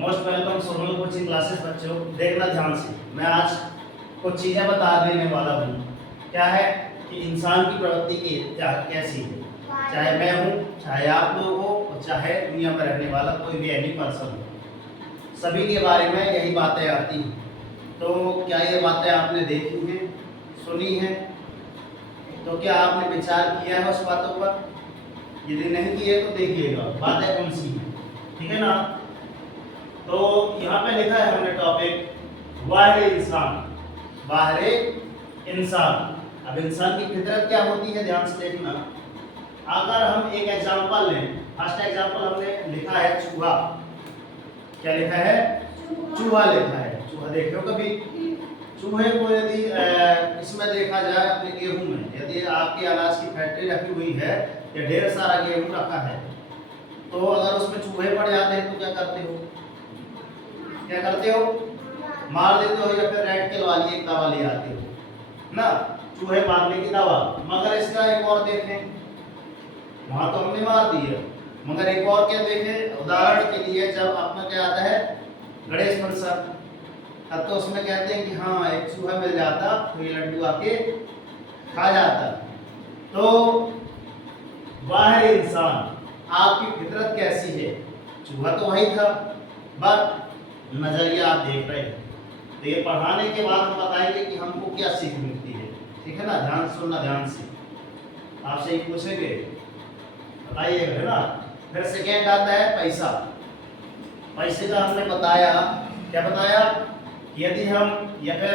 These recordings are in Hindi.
Most welcome Sonal coaching classes बच्चों, देखना ध्यान से। मैं आज कुछ चीज़ें बता देने वाला हूँ। क्या है कि इंसान की प्रवृत्ति की कैसी है, चाहे मैं हूँ, चाहे आप लोग हो, चाहे दुनिया में रहने वाला कोई भी एनी पर्सन हो, सभी के बारे में यही बातें आती हैं। तो क्या ये बातें आपने देखी हैं, सुनी हैं? तो क्या आपने विचार किया है उस बातों पर? यदि नहीं किए तो देखिएगा बातें कौन सी हैं, ठीक है ना। तो यहाँ पे लिखा है हमने टॉपिक वाहिर इंसान। वाहिर इंसान। अब इंसान की फितरत क्या होती है, ध्यान से देखना। अगर हम एक एग्जांपल लें, फर्स्ट एग्जांपल हमने लिखा है चूहा। क्या लिखा है? चूहा लिखा है। चूहा देखो कभी? चूहे को यदि इसमें देखा जाए अपने गेहूं में, यदि आपकी अनाज की फैक्ट्री रखी हुई है या ढेर सारा गेहूं रखा है, तो अगर उसमें चूहे पड़ जाते हैं तो क्या करते हो? क्या करते हो? मार देते हो, या फिर रेड किल वाली एक दवा ले आते हो ना, चूहे मारने की दवा। मगर इसका एक और देखें, वहां तो हमने मार दिया, मगर एक और क्या देखें, उदाहरण के लिए जब अपना क्या आता है गणेश फंक्शन, तब तो उसमें कहते हैं कि हाँ एक चूहा मिल जाता तो ये लड्डू आके खा जाता। तो वाहिर इंसान, आपकी फितरत कैसी है? चूहा तो वही था, बट नजरिया आप देख रहे हैं। तो ये पढ़ाने के बाद हम बताएंगे कि हमको क्या सीख मिलती है, ठीक है ना। ध्यान से सुनना, ध्यान से। आपसे एक पूछेंगे, बताइएगा, है ना। फिर सेकेंड आता है पैसा। पैसे का हमने बताया, क्या बताया कि यदि हम या फिर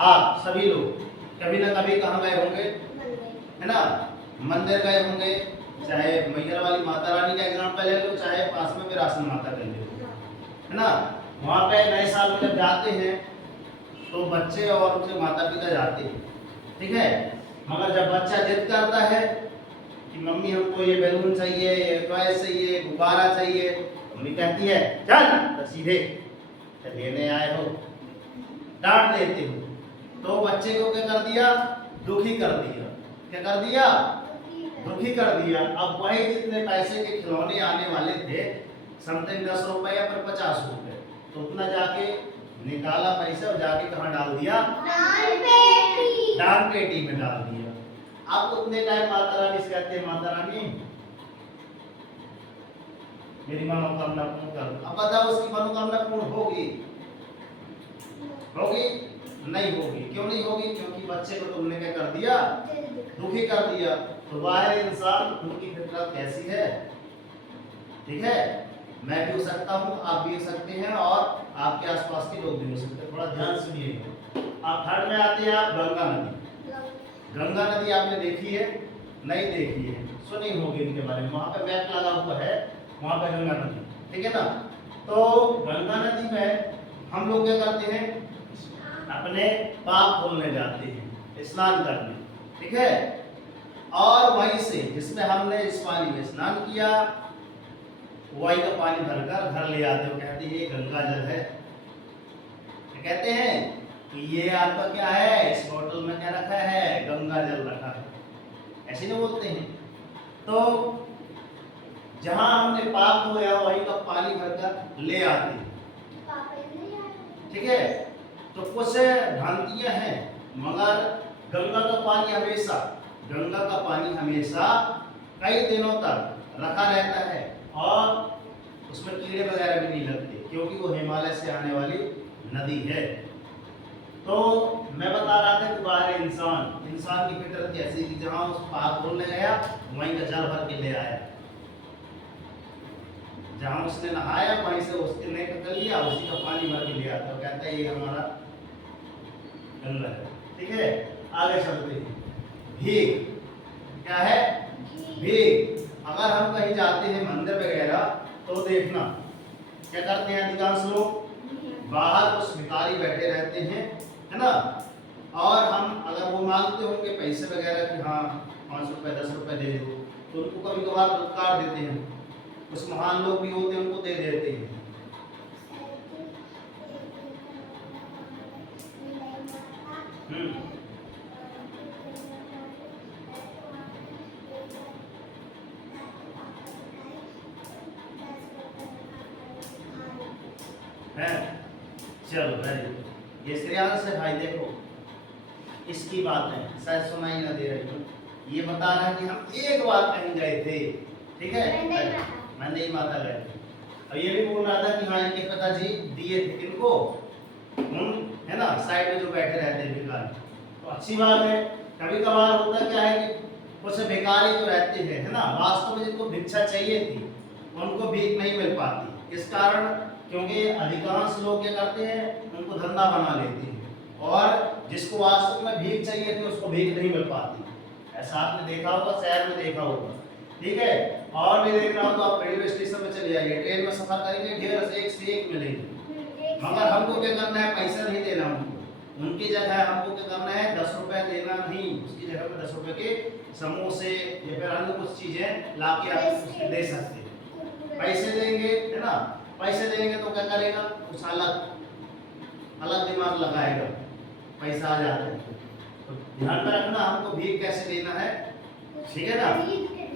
आप सभी लोग कभी ना कभी कहाँ गए होंगे, है ना, मंदिर गए होंगे। चाहे मैहर वाली माता रानी का एग्जाम्पल ले लो, चाहे पास में विरासत माता का ले लो, है ना। वहाँ पे नए साल में जब जाते हैं तो बच्चे और उनके माता पिता जाते हैं, ठीक है। मगर जब बच्चा जिद करता है कि मम्मी हमको ये बैलून चाहिए, ये टॉय चाहिए, गुब्बारा चाहिए, मम्मी कहती है चल तो सीधे लेने आए हो, डांट देते हो। तो बच्चे को क्या कर दिया? दुखी कर दिया। क्या कर दिया? दुखी कर दिया। अब वही जितने पैसे के खिलौने आने वाले थे, समथिंग 10 रुपए या फिर 50 रुपए, तो उतना जाके निकाला पैसे और जाके कहाँ डाल दिया? दान पेटी में डाल दिया। अब उतने टाइम माता रानी से कहते हैं, माता रानी मेरी मनोकामना पूर्ण कर। अब बताओ उसकी मनोकामना पूर्ण होगी? होगी? नहीं होगी। क्यों नहीं होगी? क्योंकि बच्चे को तुमने क्या कर दिया? दुखी कर दिया। तो वाहिर इंसान, उनकी फितरत कैसी है, ठीक है। मैं भी हो सकता हूँ, आप भी हो सकते हैं, और आपके आसपास के लोग भी हो सकते हैं। थोड़ा ध्यान सुनिएगा। आप थर्ड में आते हैं आप गंगा नदी। गंगा नदी आपने देखी है? नहीं देखी है, सुनी होगी इनके बारे में। वहां पे मैप लगा हुआ है, वहां पे गंगा नदी, ठीक है ना। तो गंगा नदी में हम लोग क्या करते हैं? अपने पाप धुलने जाते हैं, स्नान करने, ठीक है। और वहीं से जिसमें हमने इस पानी में स्नान किया, वही का पानी भरकर घर ले आते हो, कहते हैं ये गंगा जल है। कहते हैं कि ये आपका क्या है, इस बोतल में क्या रखा है? गंगा जल रखा है। ऐसे नहीं बोलते हैं। तो जहां हमने पाप धोया वही का पानी भरकर ले आते हैं, ठीक है। तो कुछ भ्रांतियां हैं, मगर गंगा का पानी हमेशा कई दिनों तक रखा रहता है, और उसमें कीड़े वगैरह भी नहीं लगते, क्योंकि वो हिमालय से आने वाली नदी है। तो मैं बता रहा था कि वाहिर इंसान की फितरत कैसी थी, जहां उस पाप धुलने गया वहीं का जल भर के ले आया, जहां उसने नहाया वहीं से उसके ने कर लिया, उसी का पानी भर के ले आता, कहता है ये हमारा गंगा है, ठीक है। आगे चलते हैं। भीख क्या है? भीख। अगर हम कहीं जाते हैं मंदिर वगैरह, तो देखना क्या करते हैं अधिकांश लोग, बाहर कुछ भिखारी बैठे रहते हैं, है ना। और हम अगर वो मांगते होंगे पैसे वगैरह कि हाँ 5 रुपए 10 रुपए दे दो, तो उनको कभी कभार दुत्कार देते हैं। कुछ महान लोग भी होते हैं, उनको दे देते हैं। है। चलो वेरी गुड। ये श्रेयांश है भाई, देखो इसकी बात है, शायद सुनाई ना दे रही हूँ। ये बता रहा है कि हम एक बार कहीं गए थे, ठीक है, मंदिर माता गए थे। और ये भी बोल रहा था कि हाँ इनके पिताजी दिए थे इनको, है ना, साइड में जो बैठे रहते हैं भिखारी। तो अच्छी बात है। कभी कभार होता क्या है कि कुछ भिखारी जो रहते हैं, है ना, वास्तव में जिनको भिक्षा चाहिए थी उनको भीख नहीं मिल पाती। इस कारण क्योंकि अधिकांश लोग क्या करते हैं, उनको धंधा बना लेते हैं, और जिसको वास्तव में भीख चाहिए थी उसको भीख नहीं मिल पाती। ऐसा आपने देखा होगा, शहर में देखा होगा, ठीक है। और भी देख रहा हूँ तो आप रेलवे स्टेशन में चले जाइए, ट्रेन में सफर करेंगे, ढेर से एक मिलेंगे, मगर हमको क्या करना है, पैसा नहीं देना उनको। उनकी जगह हमको क्या करना है, 10 रुपए देना नहीं, उसकी जगह पे 10 रुपए के समोसे या फिर अन्य कुछ चीजें ला के आप उसको दे सकते हैं। पैसे देंगे, है ना, पैसे देंगे तो क्या करेगा, कुछ अलग दिमाग लगाएगा, पैसा आ जाता है। तो ध्यान में रखना, हमको भीख कैसे देना है, ठीक है ना,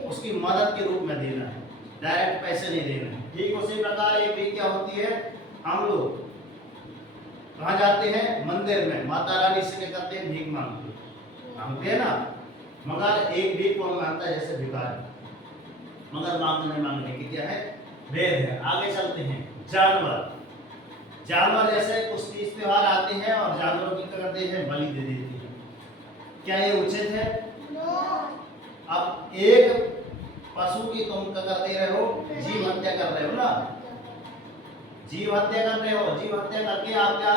उसकी मदद के रूप में देना है, डायरेक्ट पैसे नहीं देना है। ठीक उसी प्रकार एक भीख क्या होती है, हम लोग कहाँ जाते हैं, मंदिर में माता रानी से क्या करते हैं, भीख मांगते हैं ना, मगर एक भीख कौन मांगता है, जैसे भिखारी, मगर मांगने की क्या है, वेद है। आगे चलते हैं, जानवर जैसे कुछ तीज त्योहार आते हैं और जानवरों की क्या करते हैं, बलि दे देते हैं। क्या ये उचित है? अब एक पशु की तुम क्या कर दे रहे हो, जीव हत्या कर रहे हो ना, जीव हत्या कर रहे हो। जीव हत्या करके आप क्या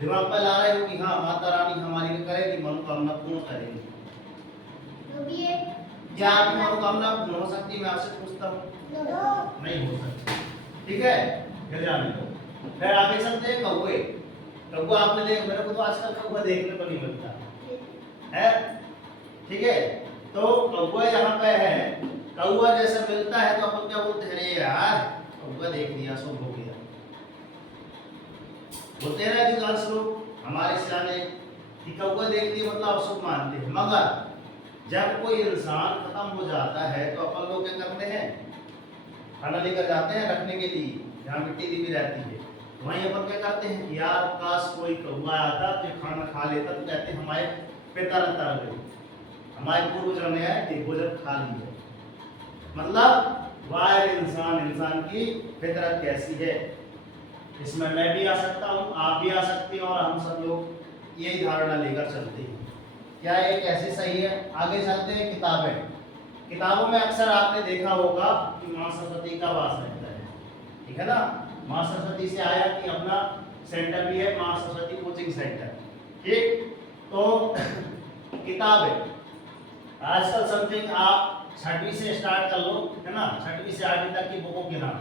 दिमाग पर ला रहे हो कि हाँ माता रानी हमारी क्या करेगी, मनोकामना पूर्ण करेंगी। क्या आपकी मनोकामना पूर्ण हो सकती है, मैं आपसे पूछता हूँ? नहीं हो सकती, ठीक है, फिर जाने दो। फिर आगे चलते हैं, कौवे। कौवा आपने देख, मेरे को तो आजकल कौवा देखने को नहीं मिलता है, ठीक है। तो कौवा यहाँ पे है, कौवा जैसा मिलता है तो अपन क्या बोलते हैं, यार कौवा देख लिया शुभ हो गया, बोलते हैं ना अधिकांश लोग हमारे सियाने कि कौवा देख लिया मतलब अशुभ मानते हैं। मगर जब कोई इंसान खत्म हो जाता है तो अपन लोग क्या करते हैं, खाना लेकर जाते हैं रखने के लिए, जहाँ मिट्टी दी रहती है, वहीं अपन क्या करते हैं, यार काश कोई कौवा आता तो खाना खा लेता, तो कहते हैं हमारे पितर तर गए, हमारे पूर्वजों ने एक भोजन खा लिया। मतलब वाह इंसान की फितरत कैसी है, इसमें मैं भी आ सकता हूँ, आप भी आ सकते हैं, और हम सब लोग यही धारणा लेकर चलते हैं। क्या ये कैसे सही है? आगे चलते हैं, किताबों में अक्सर आपने देखा होगा कि माँ सरस्वती का वास रहता है, ठीक है ना। माँ सरस्वती से आया कि अपना सेंटर भी है माँ सरस्वती कोचिंग सेंटर, ठीक। तो किताबें आजकल समथिंग आप 6वीं से स्टार्ट कर लो, है ना, 6वीं से 8वीं तक की बुकों के नाम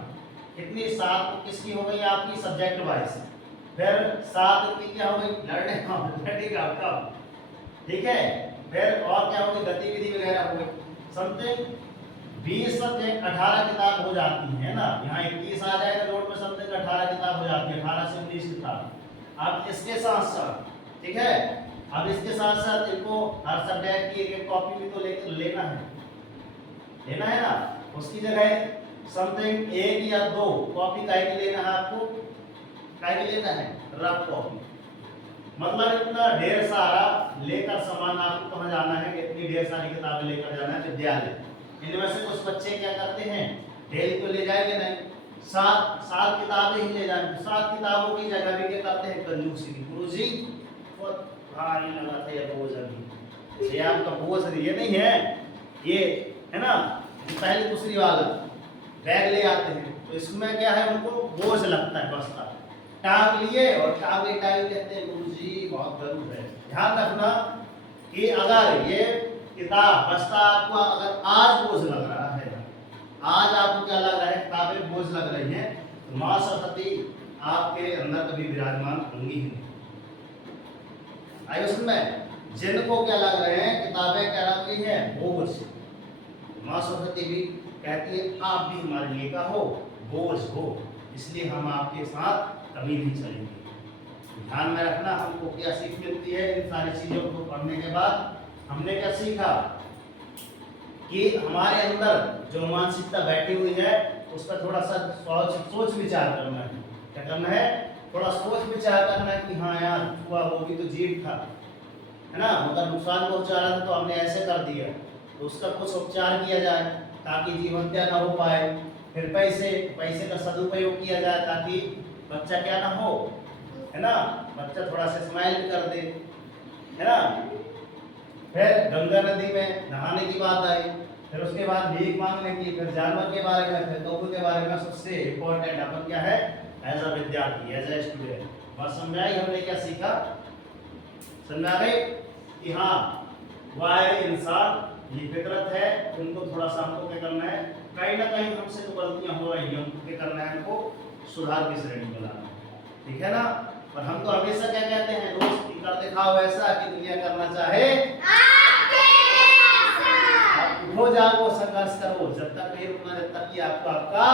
कितनी, 7 किसकी हो गई आपकी सब्जेक्ट वाइज, फिर 7 की क्या हो गई, लर्निंग आउटकम, ठीक है। फिर और क्या हो गई, गतिविधि वगैरह हो गई, समथिंग 20 सब्जेक्ट 18 किताब हो जाती है ना। यहाँ 21 आ जाएगा रोड पे, समथिंग 18 किताब हो जाती है, 18 से 19 किताब। अब इसके साथ साथ, ठीक है, अब इसके साथ साथ इनको हर सब्जेक्ट की एक कॉपी भी तो लेना है ना। उसकी जगह समथिंग 1 या 2 कॉपी काहे की लेना है आपको, काहे की लेना है, रफ कॉपी। मतलब इतना ढेर सारा लेकर सामान आपको कहाँ जाना है, इतनी ढेर सारी किताबें लेकर जाना है विद्यालय। इनमें से कुछ बच्चे क्या करते हैं, डेली तो ले जाएंगे नहीं, 7 किताबें ही ले जाएंगे, 7 किताबों की जगह भी क्या करते हैं, कंजूसी। गुरुजी भारी लगा था ये बोझ, अभी ये आपका बोझ ये नहीं है, ये है ना, पहले दूसरी वाला बैग ले आते हैं, तो इसमें क्या है, उनको बोझ लगता है, बस्ता टांग लिए और टांगे कहते हैं गुरुजी बहुत गरुड़ है। ध्यान रखना कि अगर ये किताब बस्ता आपको अगर आज बोझ लग रहा है, आज आपको क्या लग रहा है, किताबें बोझ लग रही हैं, तो माँ सरस्वती आपके अंदर कभी विराजमान होंगी ही नहीं। आई उसमें जिनको क्या लग रहे हैं, किताबें क्या लग रही है, बोझ, माँ सरस्वती भी कहती है आप भी हमारे लिए का हो, बोझ हो, इसलिए हम आपके साथ कभी नहीं चलेंगे। ध्यान में रखना, हमको क्या सीख मिलती है इन सारी चीजों को पढ़ने के बाद, हमने क्या सीखा कि हमारे अंदर जो मानसिकता बैठी हुई है उस पर थोड़ा सा सोच विचार करना है। क्या करना है, थोड़ा सोच विचार करना कि हाँ यार हुआ, वो भी तो जीव था, है ना, मगर नुकसान पहुंचा रहा था तो हमने ऐसे कर दिया, तो उसका कुछ उपचार किया जाए ताकि जीव हत्या ना हो पाए। फिर पैसे का सदुपयोग किया जाए ताकि बच्चा क्या ना हो, है ना, बच्चा थोड़ा सा स्माइल भी कर दे, है ना। फिर गंगा नदी में नहाने की बात आई, फिर उसके बाद भीख मांगने की, फिर जानवर के बारे में, फिर तोबू के बारे में। सबसे इम्पोर्टेंट अपन क्या है, एज अ विद्यार्थी, एज अ स्टूडेंट। बात समझ आई, हमने क्या सीखा, समझ आ गई कि हाँ वाह इंसान ये फितरत है, उनको थोड़ा सा हमको क्या करना है, कहीं ना कहीं हमसे तो गलतियां हो रही हैं, हमको क्या करना है, हमको सुधार की श्रेणी में लाना है, ठीक है ना। और हम तो हमेशा क्या कहते हैं, रोज कर दिखाओ ऐसा कि दुनिया करना चाहे हो जाओ, संघर्ष करो, जब तक नहीं रुकना, जब तक कि आपको आपका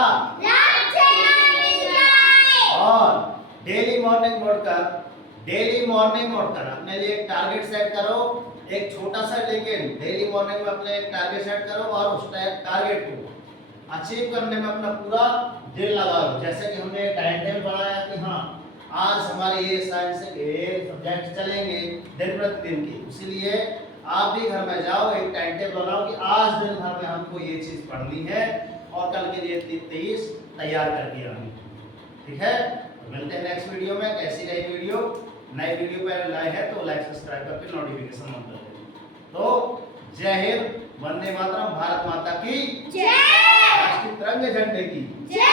और डेली मॉर्निंग मोड़कर अपने लिए एक टारगेट सेट करो, एक छोटा सा, लेकिन डेली मॉर्निंग में अपने एक टारगेट सेट करो और उस टारगेट को अचीव करने में अपना पूरा दिल लगा लो। जैसे कि हमने एक टाइम टेबल बनाया कि हाँ आज हमारे ये साइंस के सब्जेक्ट चलेंगे दिन प्रतिदिन की, इसीलिए आप भी घर में जाओ, एक टाइम टेबल बनाओ कि आज दिन भर में हमको ये चीज पढ़नी है और कल के लिए 23 तैयार करके आनी, ठीक है। तो मिलते हैं नेक्स्ट वीडियो में। कैसी रही वीडियो, नई वीडियो पर लाए हैं तो लाइक सब्सक्राइब करके नोटिफिकेशन ऑन कर दें। तो जय हिंद, वंदे मातरम, भारत माता की जय, राष्ट्रीय तिरंगे झंडे की जय,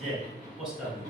जय। पुस्तक